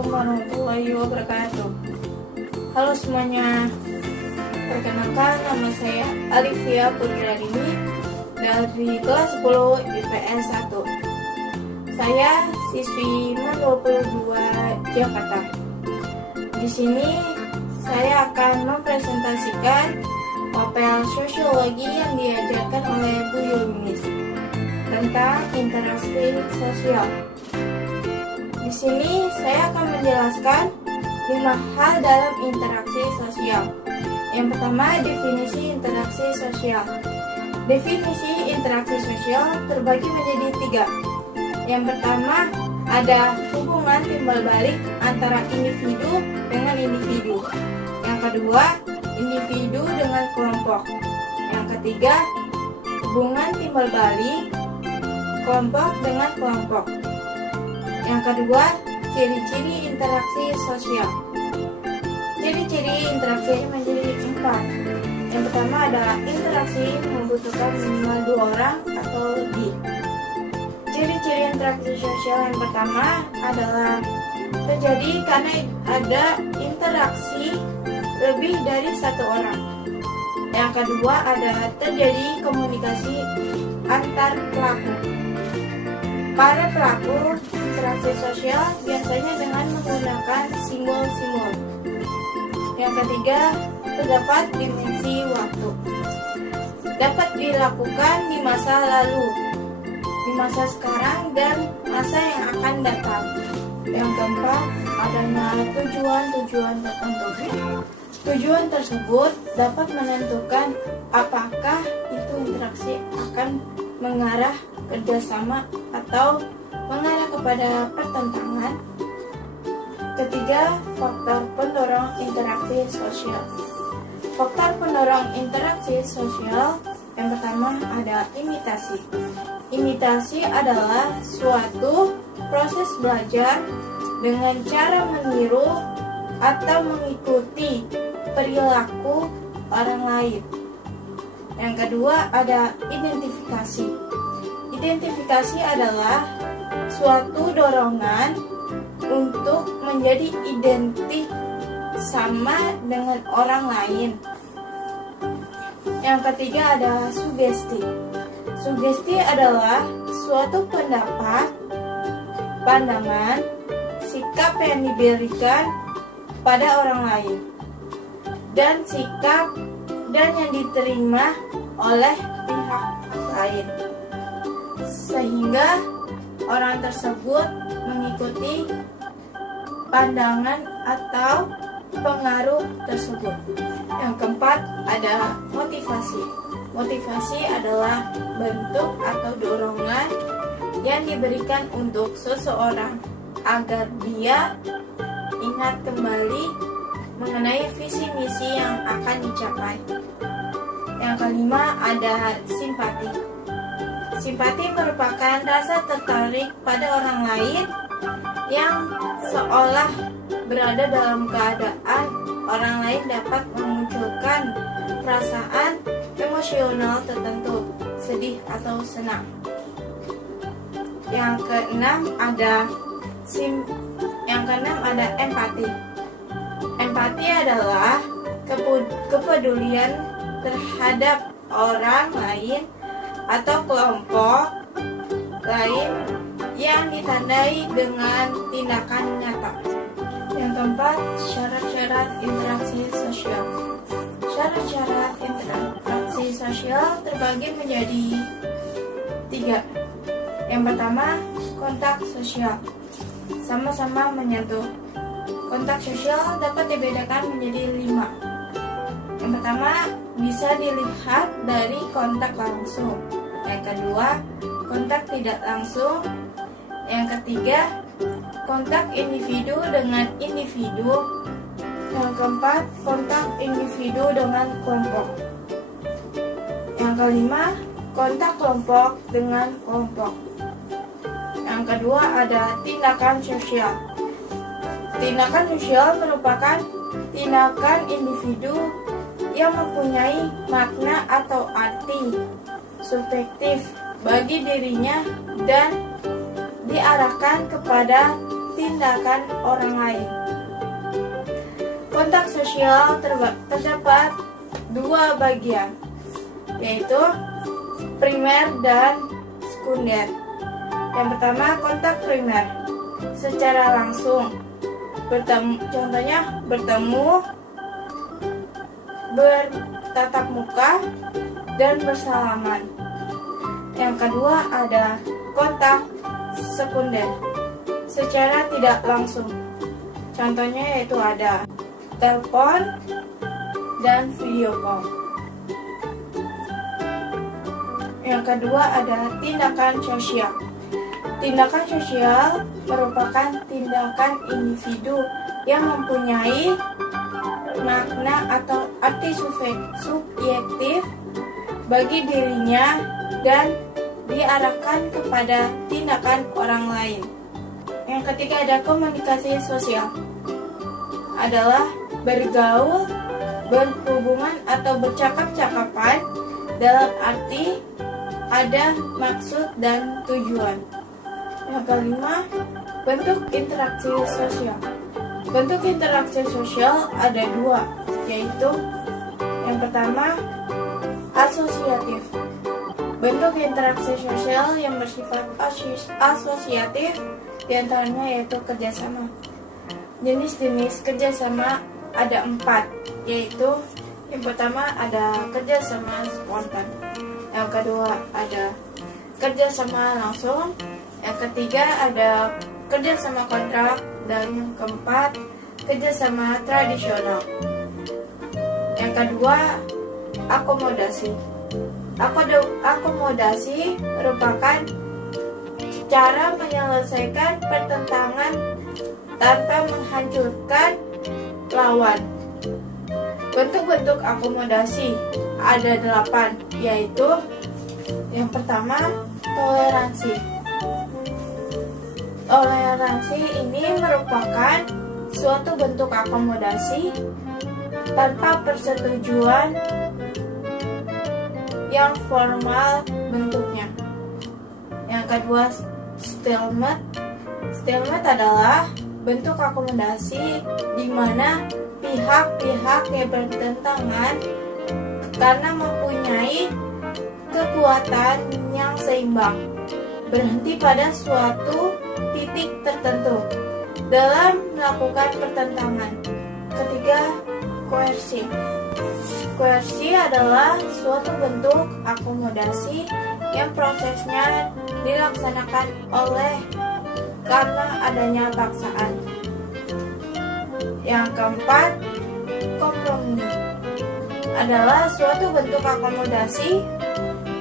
Assalamualaikum warahmatullahi wabarakatuh. Halo semuanya, perkenalkan nama saya Alivia Putri dari kelas 10 IPS 1. Saya siswi MAN 22 Jakarta. Di sini saya akan mempresentasikan mapel sosiologi yang diajarkan oleh Bu Yunis tentang interaksi sosial. Di sini saya akan menjelaskan 5 hal dalam interaksi sosial. Yang pertama, definisi interaksi sosial. Definisi interaksi sosial terbagi menjadi 3. Yang pertama, ada hubungan timbal balik antara individu dengan individu. Yang kedua, individu dengan kelompok. Yang ketiga, hubungan timbal balik kelompok dengan kelompok. Yang kedua, ciri-ciri interaksi sosial. Ciri-ciri interaksi menjadi 4. Yang pertama ada interaksi membutuhkan minimal 2 orang atau lebih. Ciri-ciri interaksi sosial yang pertama adalah terjadi karena ada interaksi lebih dari 1 orang. Yang kedua ada terjadi komunikasi antar pelaku. Para pelaku interaksi sosial biasanya dengan menggunakan simbol-simbol. Yang ketiga, terdapat dimensi waktu. Dapat dilakukan di masa lalu, di masa sekarang, dan masa yang akan datang. Yang keempat, adanya tujuan-tujuan tertentu. Tujuan tersebut dapat menentukan apakah itu interaksi akan mengarah kerjasama atau mengarah kepada pertentangan. Ketiga, faktor pendorong interaksi sosial. Faktor pendorong interaksi sosial yang pertama ada imitasi. Imitasi adalah suatu proses belajar dengan cara meniru atau mengikuti perilaku orang lain. Yang kedua ada identifikasi. Identifikasi adalah suatu dorongan untuk menjadi identik sama dengan orang lain. Yang ketiga ada sugesti. Sugesti adalah suatu pendapat, pandangan, sikap yang diberikan pada orang lain, dan sikap dan yang diterima oleh pihak lain, sehingga orang tersebut mengikuti pandangan atau pengaruh tersebut. Yang keempat ada motivasi. Motivasi adalah bentuk atau dorongan yang diberikan untuk seseorang agar dia ingat kembali mengenai visi misi yang akan dicapai. Yang kelima ada simpati. Simpati merupakan rasa tertarik pada orang lain yang seolah berada dalam keadaan orang lain dapat memunculkan perasaan emosional tertentu, sedih atau senang. Yang keenam ada empati. Empati adalah kepedulian terhadap orang lain atau kelompok lain yang ditandai dengan tindakan nyata. Yang keempat, syarat-syarat interaksi sosial. Syarat-syarat interaksi sosial terbagi menjadi 3. Yang pertama, kontak sosial. Sama-sama menyentuh. Kontak sosial dapat dibedakan menjadi 5. Yang pertama, bisa dilihat dari kontak langsung. Yang kedua, kontak tidak langsung. Yang ketiga, kontak individu dengan individu. Yang keempat, kontak individu dengan kelompok. Yang kelima, kontak kelompok dengan kelompok. Yang kedua ada tindakan sosial. Tindakan sosial merupakan tindakan individu yang mempunyai makna atau arti subjektif bagi dirinya dan diarahkan kepada tindakan orang lain. Kontak sosial terdapat dua bagian, yaitu primer dan sekunder. Yang pertama, kontak primer, secara langsung, contohnya bertemu, bertatap muka, dan bersalaman. Yang kedua ada kontak sekunder, secara tidak langsung. Contohnya yaitu ada telepon dan video call. Yang kedua ada tindakan sosial. Tindakan sosial merupakan tindakan individu yang mempunyai makna atau arti subjektif bagi dirinya dan diarahkan kepada tindakan orang lain. Yang ketiga ada komunikasi sosial, adalah bergaul, berhubungan atau bercakap-cakapan dalam arti ada maksud dan tujuan. Yang kelima, bentuk interaksi sosial. Bentuk interaksi sosial ada dua, yaitu yang pertama asosiatif. Bentuk interaksi sosial yang bersifat asosiatif diantaranya yaitu kerjasama. Jenis-jenis kerjasama ada 4, yaitu yang pertama ada kerjasama spontan, yang kedua ada kerjasama langsung, yang ketiga ada kerjasama kontrak, dan yang keempat kerjasama tradisional. Yang kedua akomodasi. Akomodasi merupakan cara menyelesaikan pertentangan tanpa menghancurkan lawan. Bentuk-bentuk akomodasi ada 8, yaitu yang pertama toleransi. Toleransi ini merupakan suatu bentuk akomodasi tanpa persetujuan yang formal bentuknya. Yang kedua stalemate. Stalemate adalah bentuk akomodasi di mana pihak-pihak yang bertentangan karena mempunyai kekuatan yang seimbang berhenti pada suatu titik tertentu dalam melakukan pertentangan. Ketiga, koersi. Koersi adalah suatu bentuk akomodasi yang prosesnya dilaksanakan oleh karena adanya paksaan. Yang keempat, kompromi adalah suatu bentuk akomodasi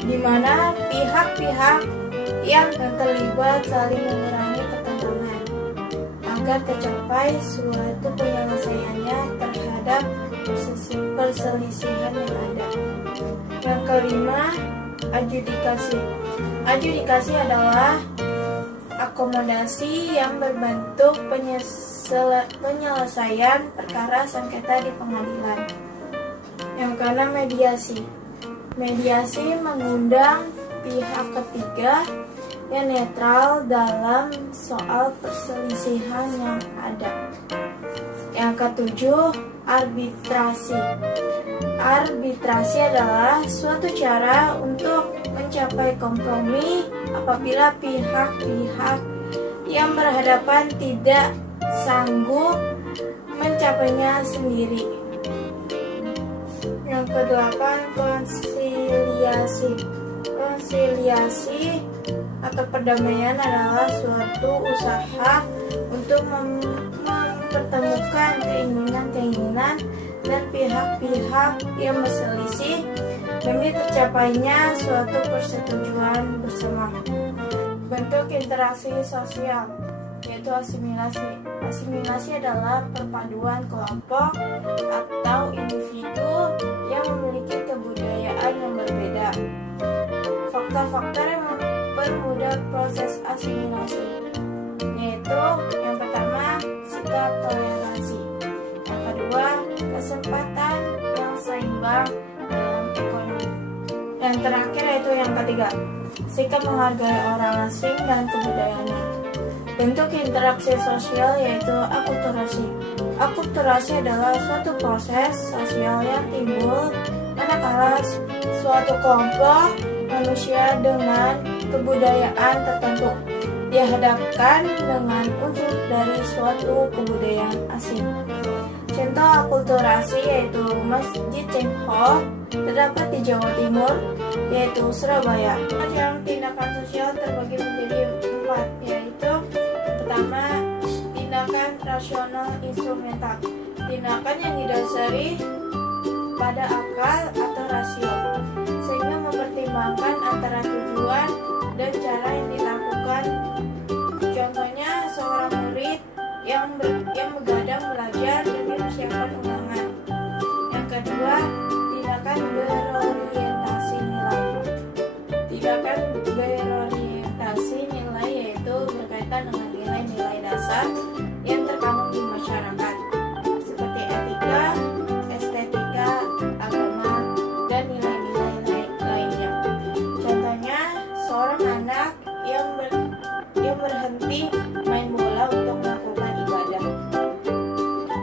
di mana pihak-pihak yang terlibat saling mengurangi pertentangan agar tercapai suatu penyelesaiannya terhadap perselisihan yang ada. Yang kelima, adjudikasi. Adjudikasi adalah akomodasi yang berbentuk penyelesaian perkara sengketa di pengadilan. Yang keenam, mediasi. Mediasi mengundang pihak ketiga yang netral dalam soal perselisihan yang ada. Yang ketujuh, arbitrasi. Arbitrasi adalah suatu cara untuk mencapai kompromi apabila pihak-pihak yang berhadapan tidak sanggup mencapainya sendiri. Yang kedelapan, konsiliasi. Konsiliasi atau perdamaian adalah suatu usaha untuk mempertemukan keinginan-keinginan dan pihak-pihak yang berselisih demi tercapainya suatu persetujuan bersama. Bentuk interaksi sosial yaitu asimilasi. Asimilasi adalah perpaduan kelompok atau individu yang memiliki kebudayaan yang berbeda. Faktor-faktor yang mempermudah proses asimilasi yaitu yang pertama, sikap toleransi. Yang kedua, kesempatan yang seimbang dalam ekonomi. Yang terakhir yaitu yang ketiga, sikap menghargai orang asing dan kebudayaannya. Bentuk interaksi sosial yaitu akulturasi. Akulturasi adalah suatu proses sosial yang timbul manakala suatu kelompok manusia dengan kebudayaan tertentu dihadapkan dengan unsur dari suatu kebudayaan asing. Contoh akulturasi yaitu Masjid Cengho terdapat di Jawa Timur, yaitu Surabaya. Macam tindakan sosial terbagi menjadi 4, yaitu pertama, tindakan rasional instrumental. Tindakan yang didasari pada akal atau rasio, sehingga mempertimbangkan antara tujuan dan cara yang dilakukan. Contohnya seorang murid yang begadang belajar demi persiapan ulangan. Yang kedua, tindakan berorientasi nilai. Tindakan berorientasi nilai yaitu berkaitan dengan nilai-nilai dasar yang terkandung di masyarakat, seperti etika, estetika, agama, dan nilai-nilai lainnya. Contohnya, seorang anak yang berhenti main bola untuk melakukan ibadah.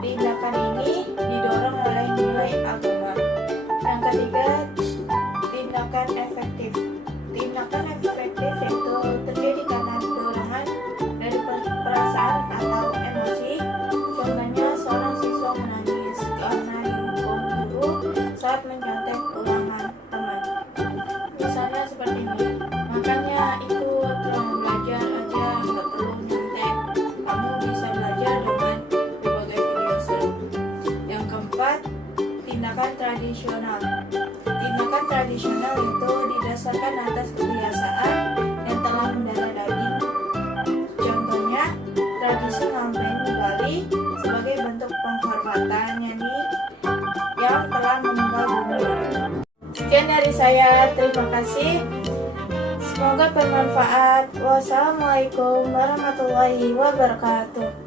Tindakan ini didorong oleh nilai agama. Yang ketiga, tindakan efektif. Tindakan efektif itu terjadi karena dorongan dari perasaan atau emosi. Contohnya, seorang siswa menangis karena dihukum guru saat mencontek ulangan teman. Misalnya seperti ini, makanya ikut belajar aja, nggak perlu nyontek. Kamu bisa belajar dengan berbagai video seru. Yang keempat, tindakan tradisional. Tindakan tradisional itu didasarkan atas kebiasaan yang telah mendarah daging. Contohnya, tradisi ngamen di Bali sebagai bentuk penghormatan nyanyi yang telah meninggal dunia. Sekian dari saya, terima kasih. Semoga bermanfaat. Wassalamualaikum warahmatullahi wabarakatuh.